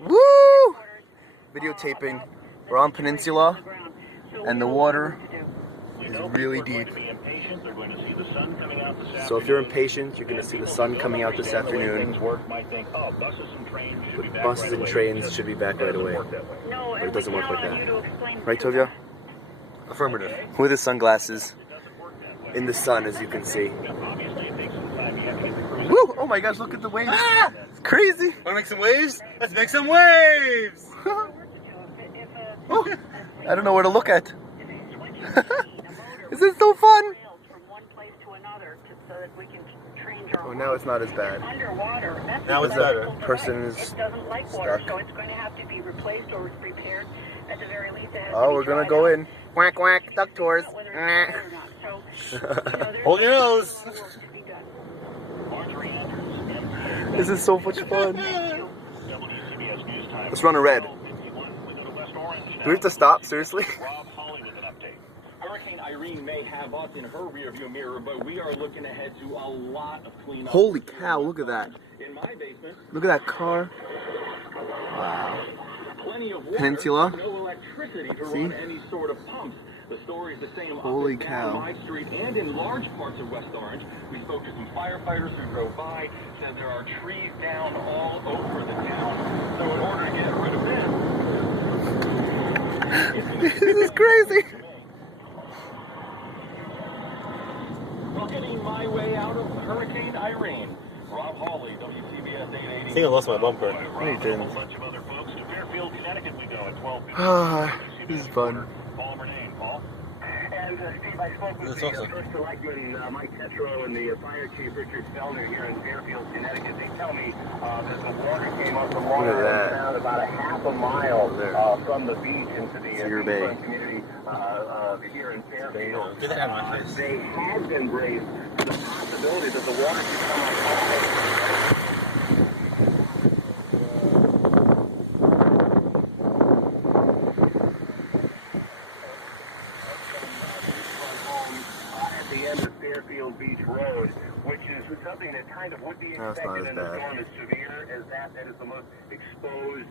Woo! Videotaping. We're on Peninsula, and the water is really deep. So if you're impatient, you're going to see the sun coming out this afternoon. But buses and trains should be back right away. But it doesn't work like that. Right, Tovia? Affirmative. With his sunglasses. In the sun, as you can see. Woo! Oh my gosh, look at the waves. Ah! It's crazy. Wanna make some waves? Let's make some waves! Oh, I don't know where to look at. This is so fun. Oh, now it's not as bad. Now it's better. Person is stuck. Oh, we're gonna go in. Quack quack, duck tours. Hold your nose. This is so much fun. Let's run a red. Do we have to stop? Seriously? Hurricane Irene may have us in her rearview mirror, but we are looking ahead to a lot of cleanup. Holy cow, look at that. In my basement, Look at that car. Wow. plenty of water, Peninsula. no electricity to See? run any sort of pumps. The story is the same Holy up and down cow. my street and in large parts of West Orange. We spoke to some firefighters who drove by, said there are trees down all over the town. So in order to get rid of them, This is crazy. well, getting my way out of Hurricane Irene. Rob Hawley, WTBS 880. I think I lost my bumper. No, you didn't. A bunch of other folks to Fairfield, Connecticut we go at 12. Ah, this is fun. Paul Murnane, Paul. And Steve, I spoke with That's the awesome. first selectman, Mike Tetro, and the fire chief, Richard Fellner, here in Fairfield, Connecticut. They tell me that the water came up from Long Island Sound about a half a mile from the beach into the beachfront community here in Fairfield. Get that out of my face. They have been braced for the possibility that the water could come on top of at the end of Fairfield Beach Road, which is something that kind of would be expected in a storm as severe as that. That is the most exposed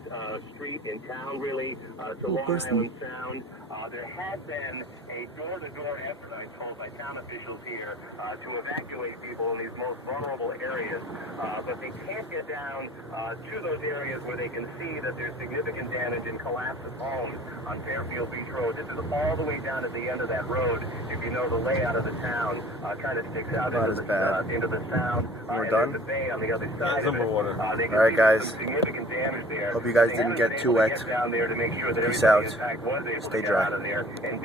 street in town, really, to Long Island Sound. There had been a door-to-door effort, I'm told, by town officials here to evacuate people in these most vulnerable areas. But they can't get down to those areas where they can see that there's significant damage and collapse of homes on Fairfield Beach Road. This is all the way down at the end of that road. If you know the layout of the town, kind of sticks out into the sound. We're done? The bay on the other side of it. Water. All right, guys. Significant damage there. Hope you guys didn't get too wet. Down there to make sure that Peace out. everybody, in fact, was able Stay to get dry. out of there and